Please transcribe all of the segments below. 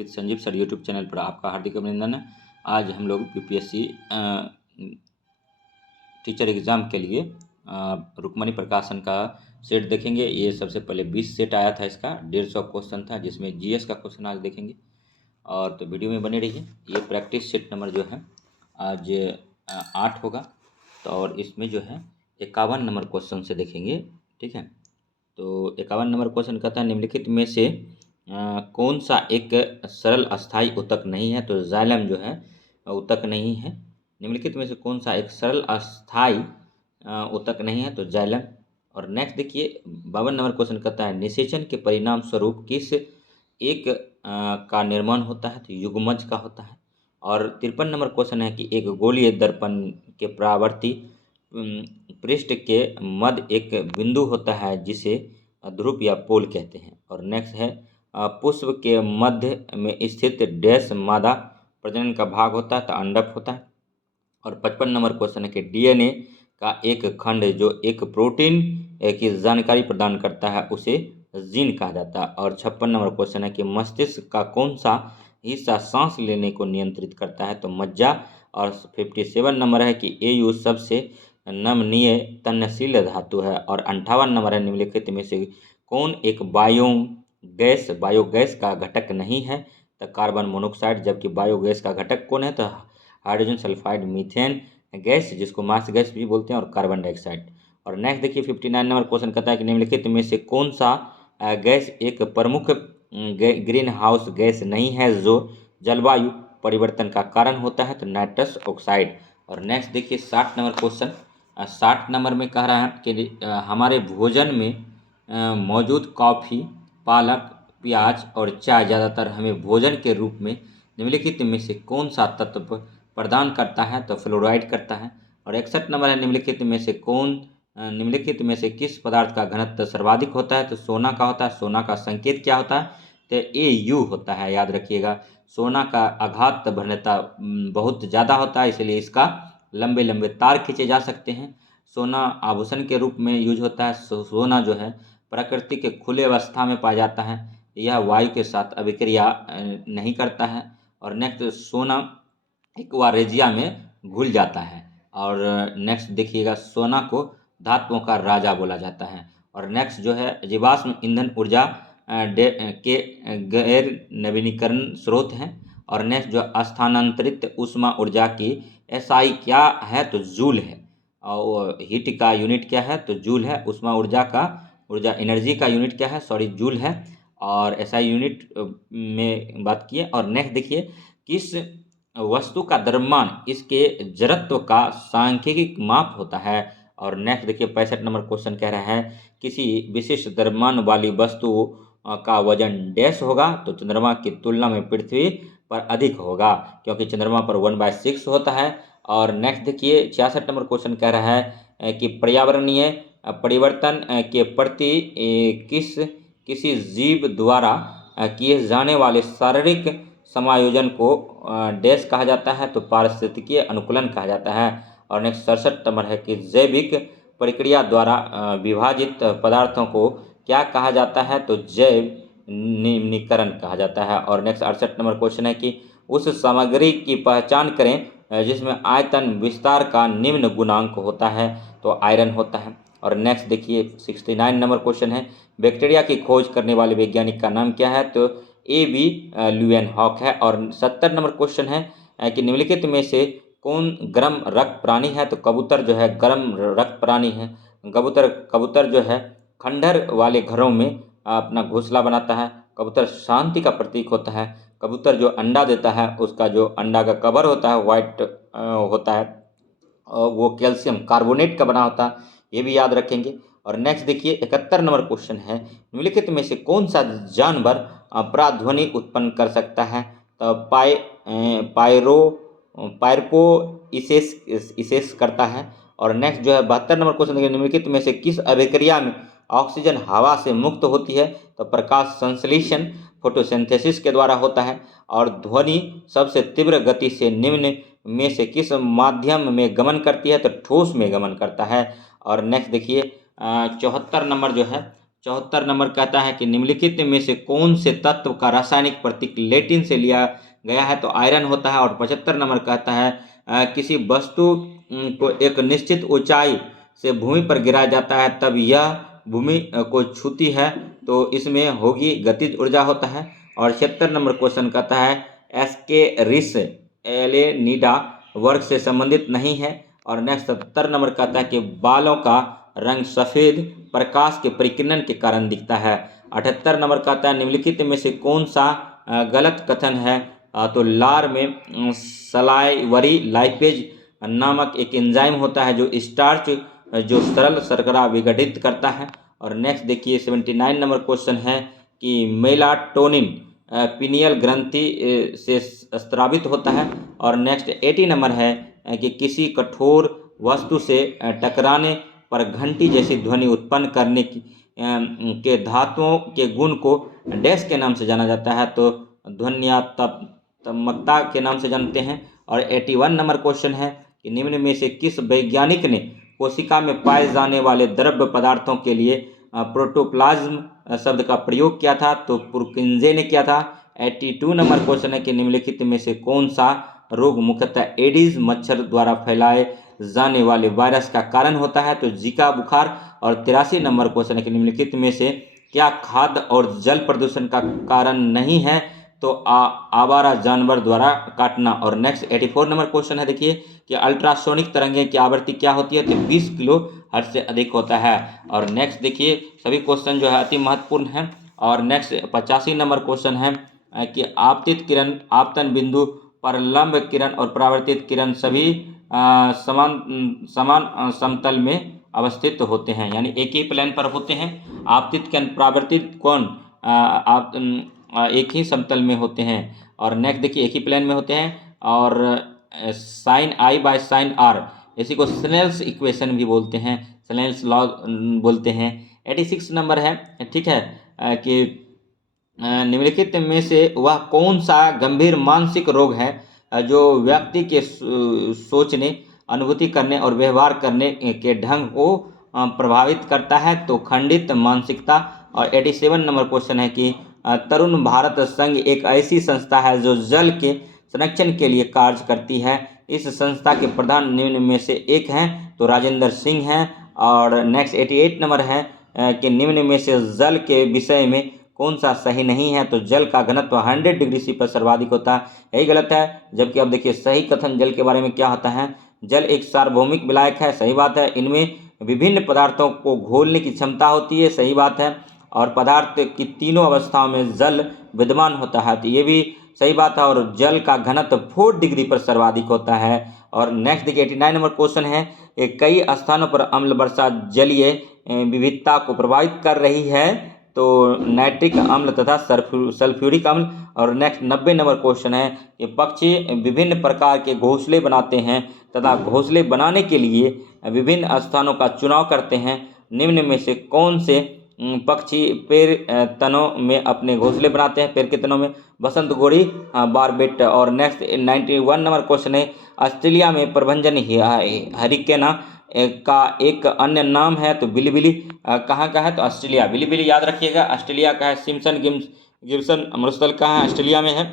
With Sanjeev sir YouTube channel पर आपका हार्दिक अभिनंदन है। आज हम लोग यूपीएससी टीचर एग्ज़ाम के लिए रुक्मणी प्रकाशन का सेट देखेंगे। ये सबसे पहले 20 सेट आया था, इसका 150 क्वेश्चन था, जिसमें जीएस का क्वेश्चन आज देखेंगे। और तो वीडियो में बने रहिए। ये प्रैक्टिस सेट नंबर जो है आज 8 होगा, तो और इसमें जो है 51 नंबर क्वेश्चन से देखेंगे। ठीक है, तो 51 नंबर क्वेश्चन कहता है निम्नलिखित में से कौन सा एक सरल अस्थायी ऊतक नहीं है। तो जाइलम जो है ऊतक नहीं है। निम्नलिखित में से कौन सा एक सरल अस्थायी ऊतक नहीं है, तो जाइलम। और नेक्स्ट देखिए 52 नंबर क्वेश्चन कहता है निषेचन के परिणाम स्वरूप किस एक का निर्माण होता है, तो युग्मज का होता है। और 53 नंबर क्वेश्चन है कि एक गोलीय दर्पण के परावर्ती पृष्ठ के मध्य एक बिंदु होता है जिसे ध्रुव या पोल कहते हैं। और नेक्स्ट है पुष्प के मध्य में स्थित डैश मादा प्रजनन का भाग होता है, तो अंडक होता है। और 55 नंबर क्वेश्चन है कि डीएनए का एक खंड जो एक प्रोटीन की जानकारी प्रदान करता है उसे जीन कहा जाता है। और 56 नंबर क्वेश्चन है कि मस्तिष्क का कौन सा हिस्सा सांस लेने को नियंत्रित करता है, तो मज्जा। और 57 नंबर है कि एयू सबसे नमनीय तन्यशील धातु है। और 58 नंबर है निम्नलिखित में से कौन एक बायोगैस का घटक नहीं है, तो कार्बन मोनोऑक्साइड। जबकि बायोगैस का घटक कौन है, तो हाइड्रोजन सल्फाइड, मीथेन गैस जिसको मार्स गैस भी बोलते हैं, और कार्बन डाइऑक्साइड। और नेक्स्ट देखिए 59 नंबर क्वेश्चन कहता है कि निम्नलिखित में से कौन सा गैस एक प्रमुख ग्रीन हाउस गैस नहीं है जो जलवायु परिवर्तन का कारण होता है, तो नाइट्रस ऑक्साइड। और नेक्स्ट देखिए 60 नंबर क्वेश्चन। 60 नंबर में कह रहा है कि हमारे भोजन में मौजूद कॉफ़ी, पालक, प्याज और चाय ज़्यादातर हमें भोजन के रूप में निम्नलिखित में से कौन सा तत्व प्रदान करता है, तो फ्लोराइड करता है। और 61 नंबर है निम्नलिखित में से किस पदार्थ का घनत्व सर्वाधिक होता है, तो सोना का होता है। सोना का संकेत क्या होता है, तो Au होता है, याद रखिएगा। सोना का आघात भंजनता बहुत ज़्यादा होता है, इसलिए इसका लंबे लंबे तार खींचे जा सकते हैं। सोना आभूषण के रूप में यूज होता है। सोना जो है प्रकृति के खुले अवस्था में पाया जाता है, यह वायु के साथ अभिक्रिया नहीं करता है। और नेक्स्ट सोना एक्वारेजिया में घुल जाता है। और नेक्स्ट देखिएगा सोना को धातुओं का राजा बोला जाता है। और नेक्स्ट जो है जीवाश्म ईंधन ऊर्जा के गैर नवीनीकरण स्रोत हैं। और नेक्स्ट जो स्थानांतरित ऊष्मा ऊर्जा की एसआई क्या है, तो जूल है। और हीट का यूनिट क्या है, तो जूल है। ऊष्मा ऊर्जा एनर्जी का यूनिट क्या है, सॉरी जूल है। और एसआई यूनिट में बात किए। और नेक्स्ट देखिए किस वस्तु का द्रव्यमान इसके जड़त्व का सांख्यिकी माप होता है। और नेक्स्ट देखिए 65 नंबर क्वेश्चन कह रहा है किसी विशिष्ट द्रव्यमान वाली वस्तु का वजन डैश होगा, तो चंद्रमा की तुलना में पृथ्वी पर अधिक होगा, क्योंकि चंद्रमा पर 1/6 होता है। और नेक्स्ट देखिए 66 नंबर क्वेश्चन कह रहा है कि पर्यावरणीय परिवर्तन के प्रति किसी जीव द्वारा किए जाने वाले शारीरिक समायोजन को डैश कहा जाता है, तो पारिस्थितिकीय अनुकूलन कहा जाता है। और नेक्स्ट 67 नंबर है कि जैविक प्रक्रिया द्वारा विभाजित पदार्थों को क्या कहा जाता है, तो जैव निम्नीकरण कहा जाता है। और नेक्स्ट 68 नंबर क्वेश्चन है कि उस सामग्री की पहचान करें जिसमें आयतन विस्तार का निम्न गुणांक होता है, तो आयरन होता है। और नेक्स्ट देखिए 69 नंबर क्वेश्चन है बैक्टीरिया की खोज करने वाले वैज्ञानिक का नाम क्या है, तो A.B. ल्यूएनहॉक है। और 70 नंबर क्वेश्चन है कि निम्नलिखित में से कौन गर्म रक्त प्राणी है, तो कबूतर जो है गर्म रक्त प्राणी है। कबूतर जो है खंडहर वाले घरों में अपना घोंसला बनाता है। कबूतर शांति का प्रतीक होता है। कबूतर जो अंडा देता है उसका जो अंडा का कवर होता है वाइट होता है, और वो कैल्शियम कार्बोनेट का बना होता है, ये भी याद रखेंगे। और नेक्स्ट देखिए 71 नंबर क्वेश्चन है निम्नलिखित में से कौन सा जानवर प्राध्वनि उत्पन्न कर सकता है, तो पायरपो इसेस करता है। और नेक्स्ट जो है 72 नंबर क्वेश्चन देखिए निम्नलिखित में से किस अभिक्रिया में ऑक्सीजन हवा से मुक्त होती है, तो प्रकाश संश्लेषण फोटोसिंथेसिस के द्वारा होता है। और ध्वनि सबसे तीव्र गति से निम्न में से किस माध्यम में गमन करती है, तो ठोस में गमन करता है। और नेक्स्ट देखिए 74 नंबर जो है 74 नंबर कहता है कि निम्नलिखित में से कौन से तत्व का रासायनिक प्रतीक लैटिन से लिया गया है, तो आयरन होता है। और 75 नंबर कहता है किसी वस्तु को एक निश्चित ऊंचाई से भूमि पर गिराया जाता है तब यह भूमि को छूती है, तो इसमें होगी गतिज ऊर्जा होता है। और 76 नंबर क्वेश्चन कहता है एस्केरिस एलेनिडा वर्ग से संबंधित नहीं है। और नेक्स्ट 77 नंबर कहता है कि बालों का रंग सफ़ेद प्रकाश के परिकिरण के कारण दिखता है। 78 नंबर कहता है निम्नलिखित में से कौन सा गलत कथन है, तो लार में सलाइवरी लाइपेज नामक एक एंजाइम होता है जो स्टार्च जो सरल शर्करा विघटित करता है। और नेक्स्ट देखिए 79 नंबर क्वेश्चन है कि मेलाटोनिन पिनियल ग्रंथि से स्रावित होता है। और नेक्स्ट 80 नंबर है कि किसी कठोर वस्तु से टकराने पर घंटी जैसी ध्वनि उत्पन्न करने के धातुओं के गुण को डैश के नाम से जाना जाता है, तो ध्वन्यात्मकता के नाम से जानते हैं। और 81 नंबर क्वेश्चन है कि निम्न में से किस वैज्ञानिक ने कोशिका में पाए जाने वाले द्रव्य पदार्थों के लिए प्रोटोप्लाज्म शब्द का प्रयोग किया था, तो पुरकिंजे ने किया था। 82 नंबर क्वेश्चन है कि निम्नलिखित में से कौन सा रोग मुख्यतः एडीज मच्छर द्वारा फैलाए जाने वाले वायरस का कारण होता है, तो जीका बुखार। और 83 नंबर क्वेश्चन है कि निम्नलिखित में से क्या खाद्य और जल प्रदूषण का कारण नहीं है, तो आवारा जानवर द्वारा काटना। और नेक्स्ट 84 नंबर क्वेश्चन है देखिए कि अल्ट्रासोनिक तरंगें की आवृत्ति क्या होती है, तो 20 किलो हर्ट्ज से अधिक होता है। और नेक्स्ट देखिए सभी क्वेश्चन जो है अति महत्वपूर्ण है। और नेक्स्ट 85 नंबर क्वेश्चन है कि आपतित किरण आपतन बिंदु पर लंब किरण और परावर्तित किरण सभी समान समतल में अवस्थित होते हैं, यानी एक ही प्लेन पर होते हैं। आपतित किरण परावर्तित कोण आप एक ही समतल में होते हैं। और नेक्स्ट देखिए एक ही प्लेन में होते हैं। और sine I by sine R इसी को स्नेल्स इक्वेशन भी बोलते हैं, स्नेल्स लॉ बोलते हैं। 86 नंबर है, ठीक है, कि निम्नलिखित में से वह कौन सा गंभीर मानसिक रोग है जो व्यक्ति के सोचने, अनुभूति करने और व्यवहार करने के ढंग को प्रभावित करता है, तो खंडित मानसिकता। और 87 नंबर क्वेश्चन है कि तरुण भारत संघ एक ऐसी संस्था है जो जल के संरक्षण के लिए कार्य करती है, इस संस्था के प्रधान निम्न में से एक हैं, तो राजेंद्र सिंह हैं। और नेक्स्ट 88 नंबर है कि निम्न में से जल के विषय में कौन सा सही नहीं है, तो जल का घनत्व 100 डिग्री सी पर सर्वाधिक होता है, यही गलत है। जबकि अब देखिए सही कथन जल के बारे में क्या होता है, जल एक सार्वभौमिक विलायक है, सही बात है। इनमें विभिन्न पदार्थों को घोलने की क्षमता होती है, सही बात है। और पदार्थ की तीनों अवस्थाओं में जल विद्यमान होता है, तो ये भी सही बात है। और जल का घनत्व 4 डिग्री पर सर्वाधिक होता है। और नेक्स्ट देखिए 89 नंबर क्वेश्चन है, कई स्थानों पर अम्ल वर्षा जलीय विविधता को प्रभावित कर रही है, तो नाइट्रिक अम्ल तथा सल्फ्यूरिक अम्ल। और नेक्स्ट 90 नंबर क्वेश्चन है कि पक्षी विभिन्न प्रकार के घोंसले बनाते हैं तथा घोंसले बनाने के लिए विभिन्न स्थानों का चुनाव करते हैं, निम्न में से कौन से पक्षी पेड़ तनों में अपने घोंसले बनाते हैं, पेड़ के तनों में, बसंत गोड़ी, बारबेट। और नेक्स्ट 91 नंबर क्वेश्चन है ऑस्ट्रेलिया में प्रभंजन हरिकेना का एक अन्य नाम है, तो बिलिबिली कहाँ का है, तो ऑस्ट्रेलिया। बिलिबिली याद रखिएगा ऑस्ट्रेलिया का है। सिम्पसन गिब्सन मरुस्थल कहाँ है, ऑस्ट्रेलिया में है,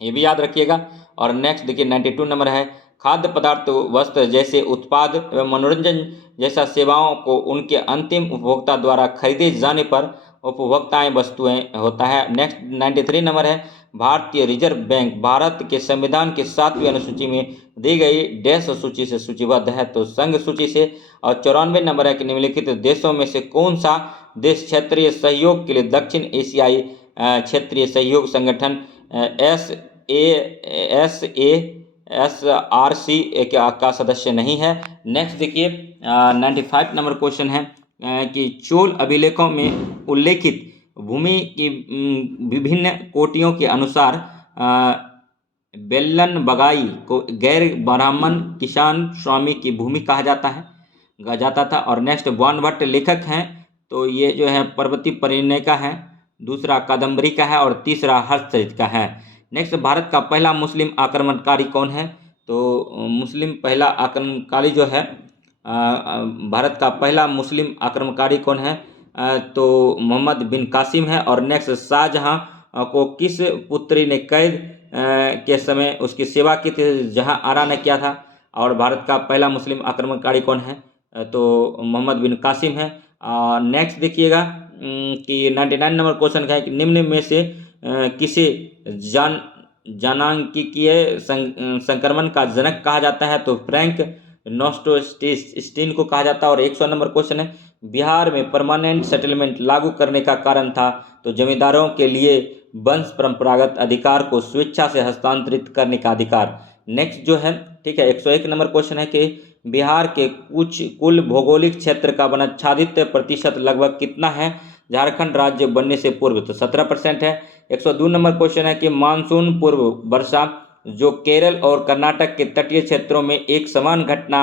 ये भी याद रखिएगा। और नेक्स्ट देखिए 92 नंबर है खाद्य पदार्थ, वस्त्र जैसे उत्पाद एवं मनोरंजन जैसा सेवाओं को उनके अंतिम उपभोक्ता द्वारा खरीदे जाने पर उपभोक्ताएं वस्तुएं होता है। नेक्स्ट 93 नंबर है भारतीय रिजर्व बैंक भारत के संविधान के 7वीं अनुसूची में दी गई डैश सूची से सूचीबद्ध है, तो संघ सूची से। और 94 नंबर है कि निम्नलिखित देशों में से कौन सा देश क्षेत्रीय सहयोग के लिए दक्षिण एशियाई क्षेत्रीय सहयोग संगठन SASRC का सदस्य नहीं है। नेक्स्ट देखिए 95 नंबर क्वेश्चन है कि चोल अभिलेखों में उल्लेखित भूमि की विभिन्न कोटियों के अनुसार बेल्लन बगाई को गैर ब्राह्मण किसान स्वामी की भूमि कहा जाता था। और नेक्स्ट बाणभट्ट लेखक हैं, तो ये जो है पर्वती परिणय का है, दूसरा कादम्बरी का है, और तीसरा हर्षचरित का है। नेक्स्ट भारत का पहला मुस्लिम आक्रमणकारी कौन है, तो मुस्लिम पहला आक्रमणकारी जो है भारत का पहला मुस्लिम आक्रमणकारी कौन है, तो मोहम्मद बिन कासिम है। और नेक्स्ट, शाहजहां को किस पुत्री ने कैद के समय उसकी सेवा की थी, जहां आरा ने किया था। और भारत का पहला मुस्लिम आक्रमणकारी कौन है, तो मोहम्मद बिन कासिम है। नेक्स्ट देखिएगा कि 99 नंबर क्वेश्चन का है कि निम्न में से किसे जनांकीय संक्रमण का जनक कहा जाता है, तो फ्रैंक नोस्टोस्टीन को कहा जाता है। और 100 नंबर क्वेश्चन है, बिहार में परमानेंट सेटलमेंट लागू करने का कारण था, तो जमींदारों के लिए वंश परंपरागत अधिकार को स्वेच्छा से हस्तांतरित करने का अधिकार। नेक्स्ट जो है, ठीक है, 101 नंबर क्वेश्चन है कि बिहार के कुल भौगोलिक क्षेत्र का वनाच्छादित प्रतिशत लगभग कितना है झारखंड राज्य बनने से पूर्व, तो 17% है। 102 नंबर क्वेश्चन है कि मानसून पूर्व वर्षा जो केरल और कर्नाटक के तटीय क्षेत्रों में एक समान घटना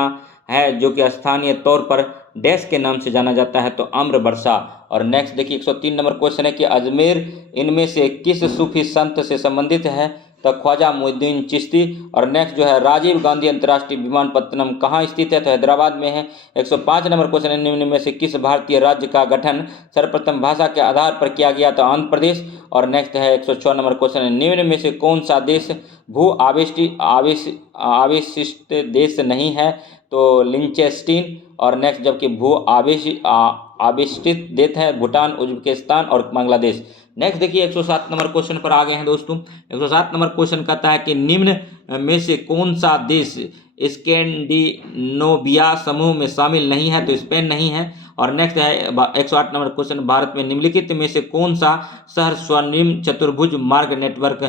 है, जो कि स्थानीय तौर पर डैश के नाम से जाना जाता है, तो आम्र वर्षा। और नेक्स्ट देखिए 103 नंबर क्वेश्चन है कि अजमेर इनमें से किस सूफी संत से संबंधित है, तो ख्वाजा मुइनुद्दीन चिश्ती। और नेक्स्ट जो है, राजीव गांधी अंतर्राष्ट्रीय विमानपत्तनम कहाँ स्थित है, तो हैदराबाद में है। 105 नंबर क्वेश्चन है, निम्न में से किस भारतीय राज्य का गठन सर्वप्रथम भाषा के आधार पर किया गया, तो आंध्र प्रदेश। और नेक्स्ट है 106 नंबर क्वेश्चन है, निम्न में से कौन सा देश भू आवेशित देश नहीं है, तो लिंचेस्टीन। और नेक्स्ट, जबकि भू आवेशित देश है भूटान, उज्बेकिस्तान और बांग्लादेश। नेक्स्ट देखिए 107 नंबर क्वेश्चन पर आ गए हैं दोस्तों। 107 नंबर क्वेश्चन कहता है कि निम्न में से कौन सा देश स्कैंडिनेविया समूह में शामिल नहीं है, तो स्पेन नहीं है। और नेक्स्ट है 108 नंबर क्वेश्चन, भारत में निम्नलिखित में से कौन सा शहर स्वर्णिम चतुर्भुज मार्ग नेटवर्क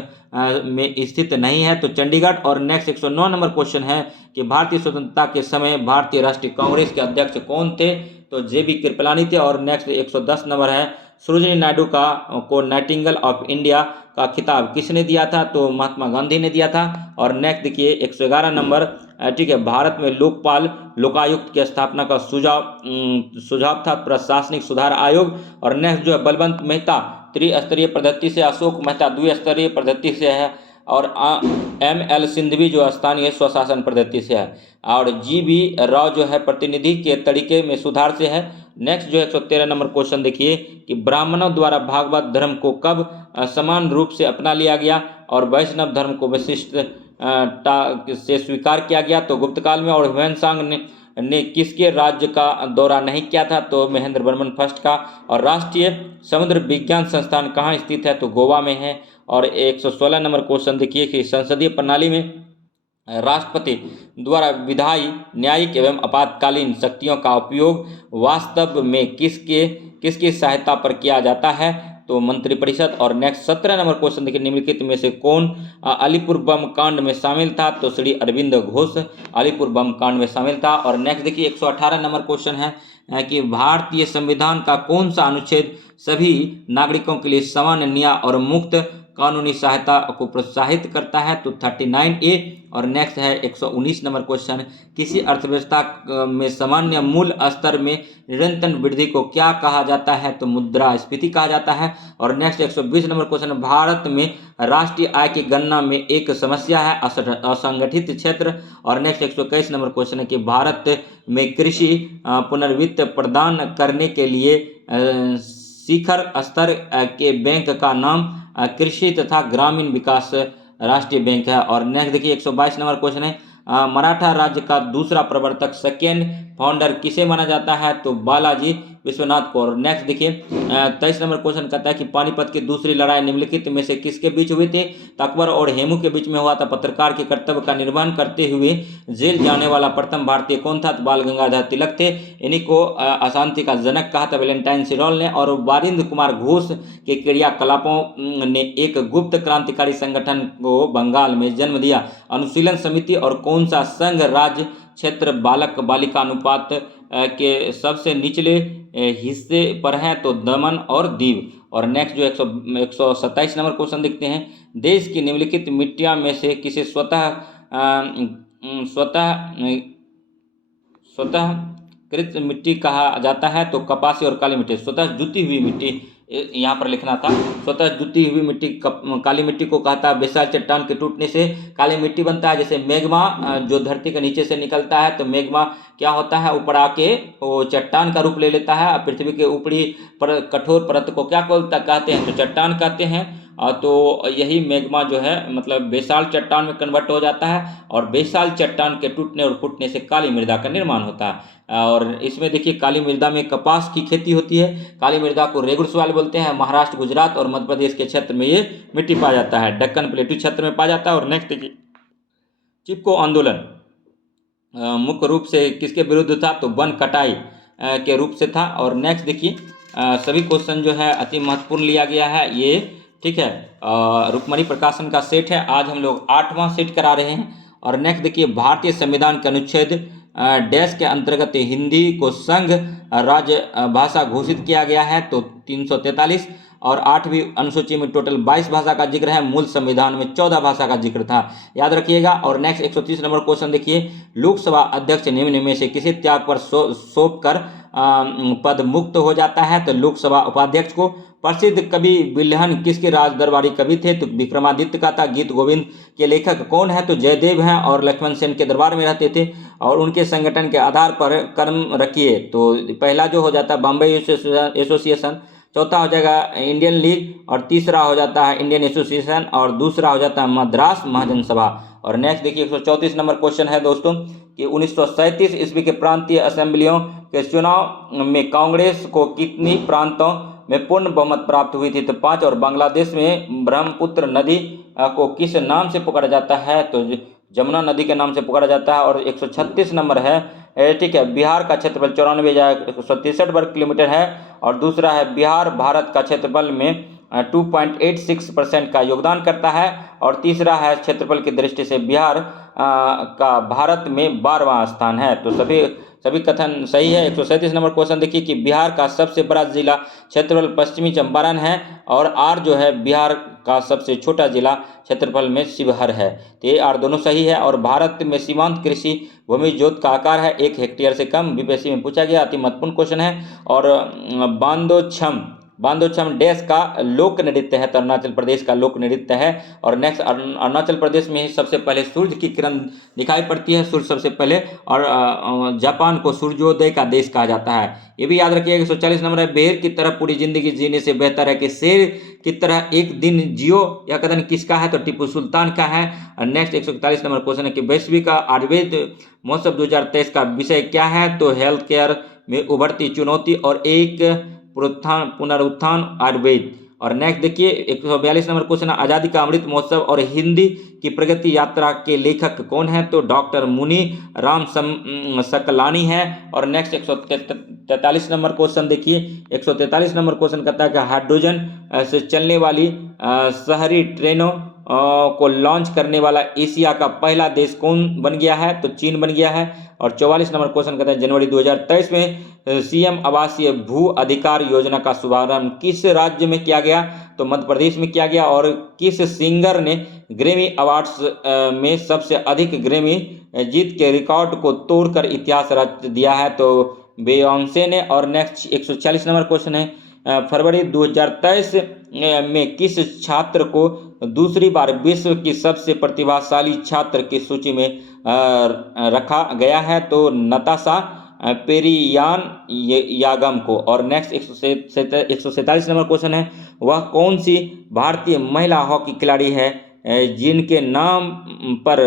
में स्थित नहीं है, तो चंडीगढ़। और नेक्स्ट 109 नंबर क्वेश्चन है कि भारतीय स्वतंत्रता के समय भारतीय राष्ट्रीय कांग्रेस के अध्यक्ष कौन थे, तो जेबी कृपलानी थे। और नेक्स्ट 110 नंबर है, सरोजिनी नायडू को नाइटिंगेल ऑफ इंडिया का खिताब किसने दिया था, तो महात्मा गांधी ने दिया था। और नेक्स्ट देखिए 111 नंबर, ठीक है, भारत में लोकपाल लोकायुक्त की स्थापना का सुझाव था प्रशासनिक सुधार आयोग। और नेक्स्ट जो है, बलवंत मेहता त्रिस्तरीय पद्धति से, अशोक मेहता द्विस्तरीय पद्धति से है। और ML सिंघवी जो स्थानीय स्वशासन पद्धति से है। और GB राव जो है प्रतिनिधि के तरीके में सुधार से है। नेक्स्ट जो है 113 नंबर क्वेश्चन देखिए कि ब्राह्मणों द्वारा भागवत धर्म को कब समान रूप से अपना लिया गया, और वैष्णव धर्म को विशिष्ट से स्वीकार किया गया, तो गुप्त काल में। और ह्वेनसांग ने किसके राज्य का दौरा नहीं किया था, तो महेंद्र वर्मन फर्स्ट का। और राष्ट्रीय समुद्र विज्ञान संस्थान कहाँ स्थित है, तो गोवा में है। और 116 नंबर क्वेश्चन देखिए कि संसदीय प्रणाली में राष्ट्रपति द्वारा विधायी, न्यायिक एवं आपातकालीन शक्तियों का उपयोग वास्तव में किसकी सहायता पर किया जाता है, तो मंत्रिपरिषद। और नेक्स्ट 17 नंबर क्वेश्चन देखिए, निम्नलिखित में से कौन अलीपुर बम कांड में शामिल था, तो श्री अरविंद घोष अलीपुर बम कांड में शामिल था। और नेक्स्ट देखिए 118 नंबर क्वेश्चन है कि भारतीय संविधान का कौन सा अनुच्छेद सभी नागरिकों के लिए समान न्याय और मुक्त कानूनी सहायता को प्रोत्साहित करता है, तो 39A। और नेक्स्ट है 119 नंबर क्वेश्चन, किसी अर्थव्यवस्था में सामान्य मूल स्तर में निरंतर वृद्धि को क्या कहा जाता है, तो मुद्रास्फीति कहा जाता है। और नेक्स्ट 120 नंबर क्वेश्चन, भारत में राष्ट्रीय आय की गणना में एक समस्या है असंगठित क्षेत्र। और नेक्स्ट 121 नंबर क्वेश्चन है कि भारत में कृषि पुनर्वित्त प्रदान करने के लिए शिखर स्तर के बैंक का नाम कृषि तथा ग्रामीण विकास राष्ट्रीय बैंक है। और नेक्स्ट देखिए 122 नंबर क्वेश्चन है, मराठा राज्य का दूसरा प्रवर्तक सेकेंड फाउंडर किसे माना जाता है, तो बालाजी विश्वनाथ को। और नेक्स्ट देखिए 23 नंबर क्वेश्चन कहता है कि पानीपत की दूसरी लड़ाई निम्नलिखित में से किसके बीच हुई थी, तो अकबर और हेमू के बीच में हुआ था। पत्रकार के कर्तव्य का निर्वहन करते हुए जेल जाने वाला प्रथम भारतीय कौन था, तो बाल गंगाधर तिलक थे। इन्हीं को अशांति का जनक कहा था वैलेंटाइन सिरोल ने। और वारिंद्र कुमार घोष के क्रियाकलापों ने एक गुप्त क्रांतिकारी संगठन को बंगाल में जन्म दिया, अनुशीलन समिति। और कौन सा संघ राज्य क्षेत्र बालक बालिका अनुपात के सबसे निचले हिस्से पर है, तो दमन और दीव। और नेक्स्ट जो 127 नंबर क्वेश्चन देखते हैं, देश की निम्नलिखित मिट्टियों में से किसे स्वतः कृत मिट्टी कहा जाता है, तो कपासी और काली मिट्टी। स्वतः जुती हुई मिट्टी यहाँ पर लिखना था। स्वतः जुती हुई मिट्टी काली मिट्टी को कहता है विशाल चट्टान के टूटने से काली मिट्टी बनता है। जैसे मैग्मा जो धरती के नीचे से निकलता है, तो मैग्मा क्या होता है, ऊपर आके वो चट्टान का रूप ले लेता है। पृथ्वी के ऊपरी पर कठोर परत को क्या कहते हैं, तो चट्टान कहते हैं। तो यही मैग्मा जो है मतलब बेसाल चट्टान में कन्वर्ट हो जाता है, और बेसाल चट्टान के टूटने और फूटने से काली मृदा का निर्माण होता है। और इसमें देखिए काली मृदा में कपास की खेती होती है। काली मृदा को रेगुर सॉइल बोलते हैं। महाराष्ट्र, गुजरात और मध्य प्रदेश के क्षेत्र में ये मिट्टी पाया जाता है। दक्कन प्लेटू क्षेत्र में पाया जाता है। और नेक्स्ट देखिए चिपको आंदोलन मुख्य रूप से किसके विरुद्ध था, तो वन कटाई के रूप से था। और नेक्स्ट देखिए सभी क्वेश्चन जो है अति महत्वपूर्ण लिया गया है ये, ठीक है। रुक्मणी प्रकाशन का सेट है। आज हम लोग 8वां सेट करा रहे हैं। और नेक्स्ट देखिए भारतीय संविधान के अनुच्छेद डैश के अंतर्गत हिंदी को संघ राज्य भाषा घोषित किया गया है, तो 343। और 8वीं अनुसूची में टोटल 22 भाषा का जिक्र है। मूल संविधान में 14 भाषा का जिक्र था, याद रखिएगा। और नेक्स्ट 130 नंबर क्वेश्चन देखिए, लोकसभा अध्यक्ष निम्न में से किसी त्याग पर सौंप कर पद मुक्त हो जाता है, तो लोकसभा उपाध्यक्ष को। प्रसिद्ध कवि बिल्हन किसके राज दरबारी कवि थे, तो विक्रमादित्य का था। गीत गोविंद के लेखक कौन है, तो जयदेव हैं और लक्ष्मण सेन के दरबार में रहते थे। और उनके संगठन के आधार पर कर्म रखिए, तो पहला जो हो जाता है बॉम्बे एसोसिएशन, चौथा हो जाएगा इंडियन लीग, और तीसरा हो जाता है इंडियन एसोसिएशन, और दूसरा हो जाता है मद्रास महाजन सभा। और नेक्स्ट देखिए 134 नंबर क्वेश्चन है दोस्तों कि 1937 ईस्वी के प्रांतीय असेंबलियों के चुनाव में कांग्रेस को कितनी प्रांतों में पूर्ण बहुमत प्राप्त हुई थी, तो 5। और बांग्लादेश में ब्रह्मपुत्र नदी को किस नाम से पुकारा जाता है, तो जमुना नदी के नाम से पुकारा जाता है। और 136 नंबर है, ठीक है, बिहार का क्षेत्रफल 94,163 वर्ग किलोमीटर है। और दूसरा है बिहार भारत का क्षेत्रफल में 2.86% का योगदान करता है। और तीसरा है क्षेत्रफल की दृष्टि से बिहार का भारत में 12वां स्थान है। तो सभी कथन सही है। 137 नंबर क्वेश्चन देखिए कि बिहार का सबसे बड़ा जिला क्षेत्रफल पश्चिमी चंपारण है, और आर जो है बिहार का सबसे छोटा जिला क्षेत्रफल में शिवहर है। तो ये आर दोनों सही है। और भारत में सीमांत कृषि भूमि जोत का आकार है 1 हेक्टेयर से कम, बीपीएससी में पूछा गया, अति महत्वपूर्ण क्वेश्चन है। और बांदोछम डैश का लोक नृत्य है, तो अरुणाचल प्रदेश का लोक नृत्य है। और नेक्स्ट अरुणाचल प्रदेश में ही सबसे पहले सूर्य की किरण दिखाई पड़ती है, सूर्य सबसे पहले। और जापान को सूर्योदय का देश कहा जाता है, ये भी याद रखिएगा। 140 नंबर है, बेर की तरह पूरी जिंदगी जीने से बेहतर है कि शेर की तरह एक दिन जियो, यह कथन किसका है, तो टीपू सुल्तान का है। नेक्स्ट 141 नंबर क्वेश्चन है कि वैश्विक आयुर्वेद महोत्सव 2023 का विषय क्या है, तो हेल्थ केयर में उभरती चुनौती और एक पुनरुत्थान आयुर्वेद। और नेक्स्ट देखिए 142 नंबर क्वेश्चन, आज़ादी का अमृत महोत्सव और हिंदी की प्रगति यात्रा के लेखक कौन है, तो डॉक्टर मुनि राम सकलानी है। और नेक्स्ट 143 नंबर क्वेश्चन देखिए, 143 नंबर क्वेश्चन कहता है कि हाइड्रोजन से चलने वाली शहरी ट्रेनों को लॉन्च करने वाला एशिया का पहला देश कौन बन गया है, तो चीन बन गया है। और 44 नंबर क्वेश्चन कहता है जनवरी 2023 में सीएम आवासीय भू अधिकार योजना का शुभारंभ किस राज्य में किया गया, तो मध्य प्रदेश में किया गया। और किस सिंगर ने ग्रैमी अवार्ड्स में सबसे अधिक ग्रैमी जीत के रिकॉर्ड को तोड़कर इतिहास रच दिया है, तो बेयोंसे ने। और नेक्स्ट 140 नंबर क्वेश्चन है, फरवरी 2023 में किस छात्र को दूसरी बार विश्व की सबसे प्रतिभाशाली छात्र की सूची में रखा गया है, तो नताशा पेरियान यागम को। और नेक्स्ट 147 नंबर क्वेश्चन है, वह कौन सी भारतीय महिला हॉकी खिलाड़ी है जिनके नाम पर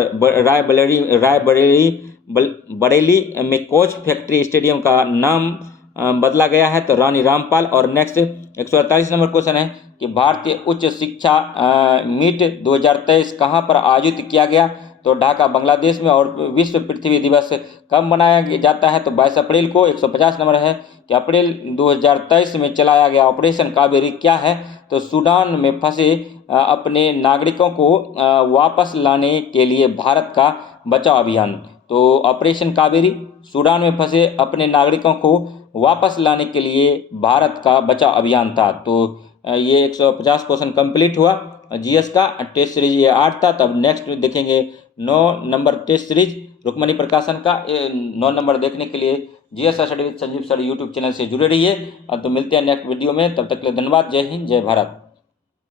बरेली में कोच फैक्ट्री स्टेडियम का नाम बदला गया है, तो रानी रामपाल। और नेक्स्ट 148 नंबर क्वेश्चन है कि भारतीय उच्च शिक्षा मीट 2023 कहाँ पर आयोजित किया गया, तो ढाका बांग्लादेश में। और विश्व पृथ्वी दिवस कब मनाया जाता है, तो 22 अप्रैल को। 150 नंबर है कि अप्रैल 2023 में चलाया गया ऑपरेशन कावेरी क्या है, तो सूडान में फंसे अपने नागरिकों को वापस लाने के लिए भारत का बचाव अभियान। तो ऑपरेशन कावेरी सूडान में फंसे अपने नागरिकों को वापस लाने के लिए भारत का बचाव अभियान था। तो ये 150 क्वेश्चन कंप्लीट हुआ जीएस का। टेस्ट सीरीज ये 8 था। तब नेक्स्ट देखेंगे 9 नंबर टेस्ट सीरीज रुक्मणी प्रकाशन का। 9 नंबर देखने के लिए GS study with Sanjeev sir YouTube channel से जुड़े रहिए। तो मिलते हैं नेक्स्ट वीडियो में, तब तक के लिए धन्यवाद। जय हिंद, जय भारत।